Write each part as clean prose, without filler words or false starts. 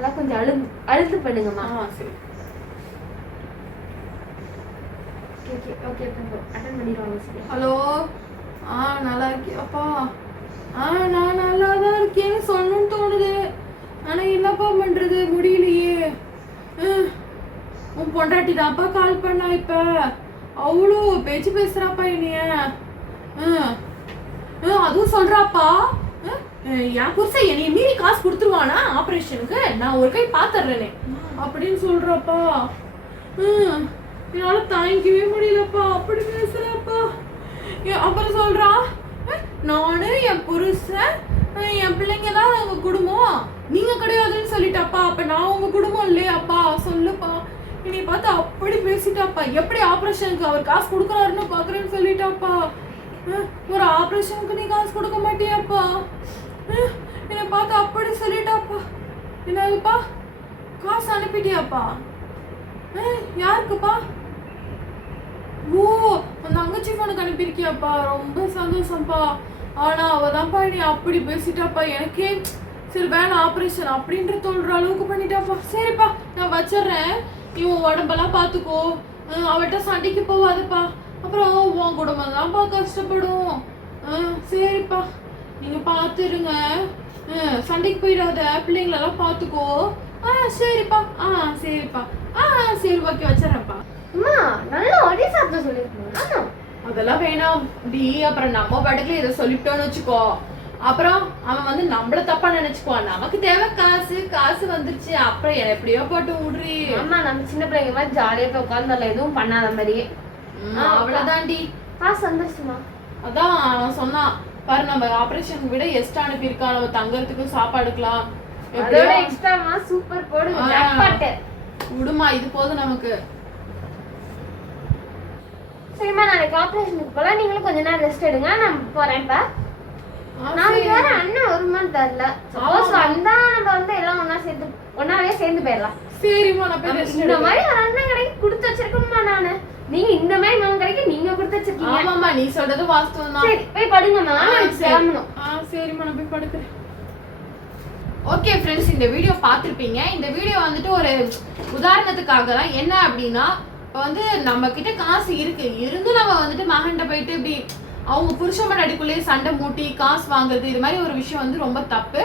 அதெல்லாம் கொஞ்சம் அழுத்து பண்ணுங்கம்மா. சரி. ஓகே ஓகே அட்டெண்ட் பண்ணிடுவாங்க. சரி. ஹலோ. நல்லா இருக்கியாப்பா? நான் நல்லா தான் இருக்கேன்னு சொல்லணும்னு தோணுது. ஆனா என்னப்பா பண்றது, முடியலையே. உன் பொண்டாட்டி தான்ப்பா கால் பண்ணா. இப்ப அவ்வளோ பேச்சு பேசுறாப்பா என்னைய. அதுவும் சொல்றாப்பா, என் புருஷன் என்னைய மீறி காசு கொடுத்துருவானா ஆபரேஷனுக்கு, நான் ஒரு கை பாத்துறேனே அப்படின்னு சொல்றாப்பா. என்னால தாங்கிக்கவே முடியலப்பா, அப்படி பேசுறாப்பா. அப்புறம் சொல்றான், நானு என் புருஷன் என் பிள்ளைங்க தான் உங்க குடும்பம், நீங்க கிடையாதுன்னு சொல்லிட்டாப்பா. அப்ப நான் உங்க குடும்பம் இல்லையாப்பா, சொல்லுப்பா. என்னை பார்த்து அப்படி பேசிட்டாப்பா. எப்படி ஆபரேஷனுக்கு அவர் காசு கொடுக்குறாருன்னு பாக்குறேன்னு சொல்லிட்டாப்பா. ஒரு ஆபரேஷனுக்கு நீ காசு கொடுக்க மாட்டியாப்பா? என்னை பார்த்து அப்படி சொல்லிட்டாப்பா. என்னதுப்பா, காசு அனுப்பிட்டியாப்பா? யாருக்குப்பா? ஓ, அந்த தங்கச்சி போனுக்கு அனுப்பியிருக்கியாப்பா, ரொம்ப சந்தோஷம்ப்பா. ஆனா அவதான்ப்பா நீ அப்படி பேசிட்டாப்பா. எனக்கே சரி வேணாம் ஆபரேஷன் அப்படின்ற தோன்ற அளவுக்கு பண்ணிட்டாப்பா. சரிப்பா நான் வச்சிடுறேன், இவன் உடம்பெல்லாம் பாத்துக்கோ, அவட்ட சண்டைக்கு போவாதுப்பா, அப்புறம் உன் குடும்பம் தான்ப்பா கஷ்டப்படும். சரிப்பா நீங்க பாத்துருங்க, சண்டைக்கு போயிடாத, பிள்ளைங்களெல்லாம் பாத்துக்கோ. சரிப்பா. சரிப்பா. சரி ஓகே வச்சிடறேன்ப்பா. அம்மா நல்லா ஒரே சாப்பிட சொல்லிருக்கணும். அதெல்லாம் வேணாம் டி, அப்புறம் நம்ம படத்துல இதை சொல்லிட்டோன்னு வச்சுக்கோ, அப்புறம் அவன் வந்து நம்மள தப்பா நினைச்சுக்குவான். நமக்கு தேவை காசு, காசு வந்துருச்சு, அப்புறம் எப்படியோ போட்டு விடுறி. அம்மா நம்ம சின்ன பிள்ளைங்க மாதிரி ஜாலியா போய் உட்காந்துல, எதுவும் பண்ணாத மாதிரியே. அவ்வளவுதான்டி. காசு வந்துருச்சுமா. அதான் அவன் சொன்னான் பாரு, நம்ம ஆபரேஷனுக்கு விட எக்ஸ்ட்ரா அனுப்பியிருக்கான், நம்ம தங்கறதுக்கு சாப்பாடுக்கலாம். அதோட எக்ஸ்ட்ராமா சூப்பர் போடுங்க ஜாக்பாட். விடுமா, இது போதும் நமக்கு. சரிம்மா நாளைக்கு ஆபரேஷனுக்கு போலாம், நீங்களும் கொஞ்ச நேரம் ரெஸ்ட் எடுங்க, நான் போறேன்ப்பா. நாளைக்கு வேற அண்ணன் வருமான்னு தெரியல, சப்போஸ் வந்தா நம்ம வந்து எல்லாம் ஒன்னாவே சேர்ந்து போயிடலாம். சரிம்மா நான் போய் ரெஸ்ட். இந்த மாதிரி ஒரு அண்ணன் கடைக்கு கொடுத்து வச்சிருக்கணுமா நானு, நீங்க இந்த மாதிரி மகன் கடைக்கு நீங்க கொடுத்து வச்சிருக்கீங்க. ஆமாம்மா நீ சொல்றது வாஸ்தவம் தான். சரி போய் படுங்கம்மா, நான் கிளம்பணும். சரிம்மா நான் போய் படுக்கிறேன். ஓகே ஃப்ரெண்ட்ஸ், இந்த வீடியோ பார்த்துருப்பீங்க. இந்த வீடியோ வந்துட்டு ஒரு உதாரணத்துக்காக தான். என்ன அப்படின்னா, இப்போ வந்து நம்ம கிட்ட காசு இருந்து நம்ம வந்துட்டு மகன்கிட்ட போயிட்டு இப்படி அவங்க புருஷன் முன்னாடிக்குள்ளேயே சண்டை மூட்டி காசு வாங்குறது, இது மாதிரி ஒரு விஷயம் வந்து ரொம்ப தப்பு.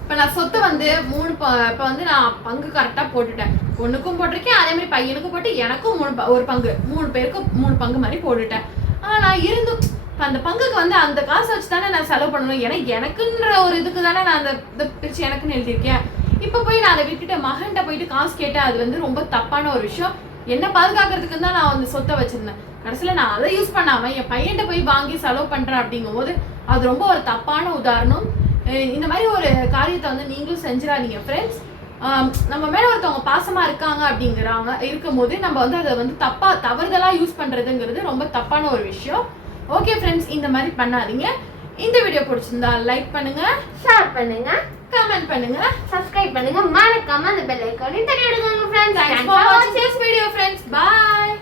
இப்போ நான் சொத்து வந்து இப்போ வந்து நான் பங்கு கரெக்டாக போட்டுட்டேன். பொண்ணுக்கும் போட்டிருக்கேன், அதே மாதிரி பையனுக்கும் போட்டு எனக்கும் ஒரு பங்கு, 3 பேருக்கு 3 பங்கு மாதிரி போட்டுட்டேன். ஆனால் இருந்தும் அந்த பங்குக்கு வந்து அந்த காசை வச்சு தானே நான் செலவு பண்ணணும். ஏன்னா எனக்குன்ற ஒரு இதுக்கு தானே நான் அந்த பிரிச்சு எனக்குன்னு எழுதியிருக்கேன். இப்போ போய் நான் அதை விட்டுட்டு மகன்கிட்ட போயிட்டு காசு கேட்டேன், அது வந்து ரொம்ப தப்பான ஒரு விஷயம். என்ன பாதுகாக்கிறதுக்கு தான் நான் வந்து சொத்தை வச்சிருந்தேன். கடைசியில் நான் அதை யூஸ் பண்ணாமல் என் பையன்கிட்ட போய் வாங்கி செலவு பண்ணுறேன். அப்படிங்கும் போது அது ரொம்ப ஒரு தப்பான உதாரணம். இந்த மாதிரி ஒரு காரியத்தை வந்து நீங்களும் செஞ்சிடாதீங்க ஃப்ரெண்ட்ஸ். நம்ம மேலே ஒருத்தவங்க பாசமாக இருக்காங்க இருக்கும்போது நம்ம வந்து அதை வந்து தவறுதலாக யூஸ் பண்ணுறதுங்கிறது ரொம்ப தப்பான ஒரு விஷயம். ஓகே ஃப்ரெண்ட்ஸ், இந்த மாதிரி பண்ணாதீங்க. இந்த வீடியோ பிடிச்சிருந்தா லைக் பண்ணுங்க, ஷேர் பண்ணுங்க, கமெண்ட் பண்ணுங்க, சப்ஸ்கிரைப் பண்ணுங்க, மறக்காம அந்த பெல் ஐகானையும் தட்டி விடுங்க friends. Thanks for watching this video friends. Bye.